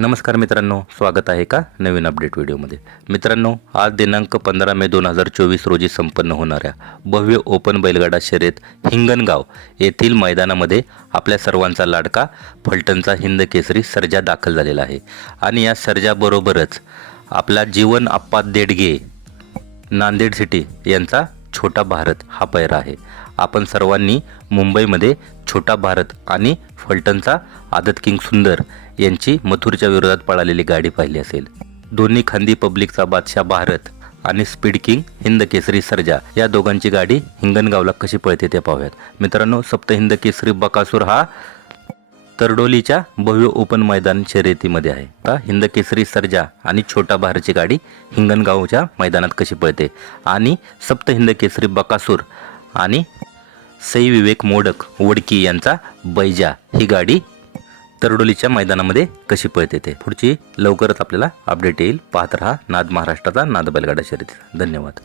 नमस्कार मित्रांनो स्वागत आहे का नवीन अपडेट व्हिडिओमध्ये? मित्रांनो आज दिनांक पंधरा मे दोन हजार चोवीस रोजी संपन्न होणाऱ्या भव्य ओपन बैलगाडा शर्यत हिंगणगाव येथील मैदानामध्ये आपल्या सर्वांचा लाडका फलटणचा हिंद केसरी सर्जा दाखल झालेला आहे. आणि या सर्जाबरोबरच आपला जीवन आप्पा देडगे नांदेड सिटी यांचा छोटा भारत हा पैरा आहे. आपण सर्वांनी मुंबईमध्ये छोटा भारत आणि फलटणचा आदत किंग सुंदर यांची मथुरच्या विरोधात पळालेली गाडी पाहिली असेल. दोन्ही खांदी पब्लिकचा बादशाह भारत आणि स्पीड किंग हिंद केसरी सर्जा या दोघांची गाडी हिंगणगावला कशी पळते ते पाहूयात. मित्रांनो सप्त हिंद केसरी बकासूर हा तरडोलीच्या भव्य ओपन मैदान शर्यतीमध्ये आहे. आता हिंद केसरी सर्जा आणि छोटा भारची गाडी हिंगणगावच्या मैदानात कशी पळते? आणि सप्त हिंद केसरी बकासूर आणि सई विवेक मोडक वडकी यांचा बैजा ही गाडी तरडोलीच्या मैदानामध्ये कशी पळते ते? पुढची लवकरच आपल्याला अपडेट येईल. पाहत रहा नाद महाराष्ट्राचा नाद बैलगाडा शर्यती धन्यवाद.